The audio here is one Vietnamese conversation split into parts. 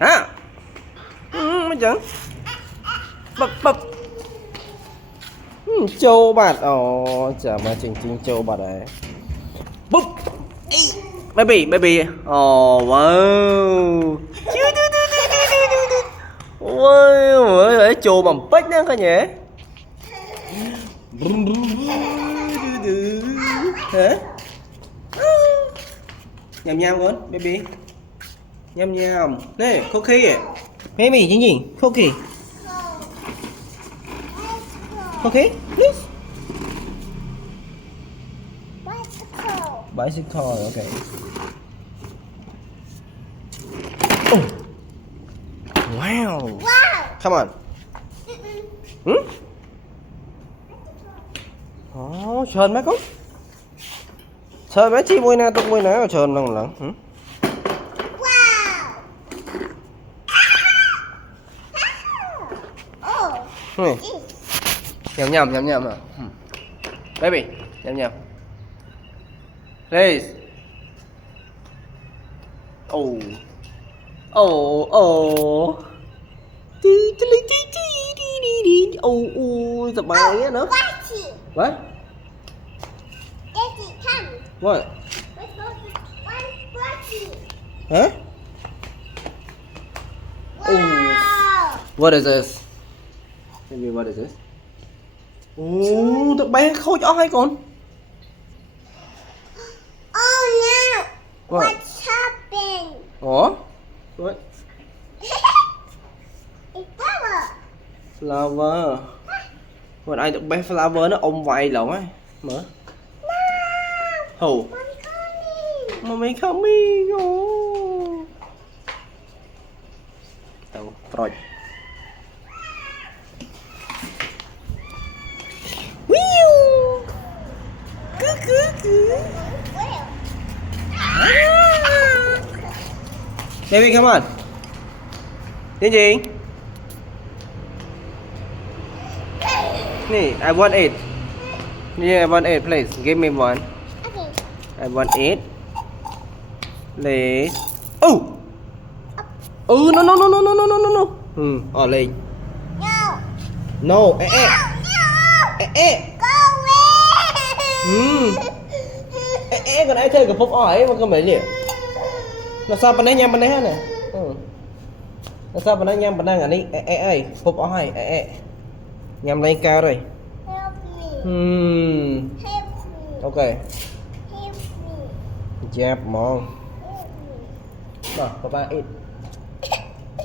hả mấy chẳng bập bập châu bạc chả mà chính châu bạc đấy búp baby wow wow ấy châu bằng bách nữa cả nhé hả nhầm nhầm con baby nhầm nhầm này cookie baby chính gì cookie okay please bicycle okay oh. Wow come on trơn mấy con trơn mấy chi môi na tung môi ná trơn lần lần nhầm à baby nhầm please oh tập bài ấy nữa what what huh what is this baby what is this tập bài khôi cho hay con What's happened? What? What? It's flower. Flower. Còn ai được bé flower nó ôm vậy lộn ấy. Mở. No. Hù. Mommy coming. Oh. Đâu, rồi. Wiu. Cứ. Baby, come on. Tiến gì? Nè, I want it. Yeah, I want it, please. Give me one. Okay. I want it. Please. Oh. No. Lên. No. No. No. Ê. Go away. Còn ai chơiกับphúc ấy mà có mấy liệu. Nó sao bên đây nhầm bên đây hết nè. Nó sao bên đây nhầm bên đây ngả đi. Ê. Phúc ấy. Nhầm lên cao rồi. Help me. Help me. Ok. Help me. Dẹp mòn. Nào, papa ít. Help me.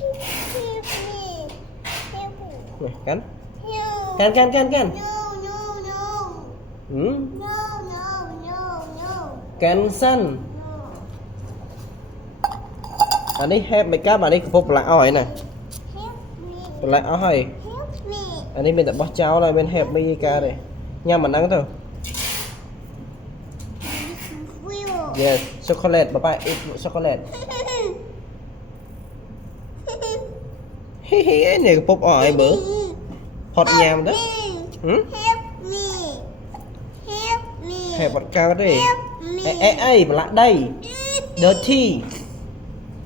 Help me. Cắn. No. Cắn. No. Ừ. No. Cắn xanh. Anh đi hẹp mấy cá mà đi phục lại ỏi nè. Help me. Lại ỏi. Help me. Anh đi bên tập bó cháo lại bên hẹp mấy cá đây. Nhằm mà nắng thôi. Wheel. Yes, chocolate, papa eat chocolate. Ấy này phục ỏi bữa. Hot nhàm đó. Help me. Help me. Hẹp bọt cao đấy. Help me. Ê, mà lại đây. Dirty.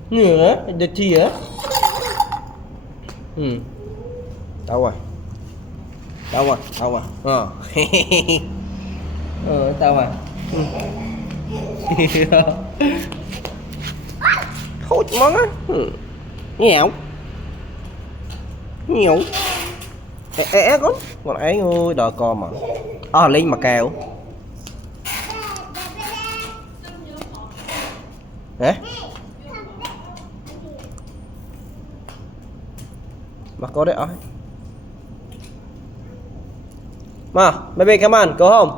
Nữa, dirty á. Đâu rồi? Tao à. Khôi món á. Nhẹo. Con ấy ơi, đòi con mà. Linh mà kèo. Hả? Mà có đấy Ma, baby come on, go home.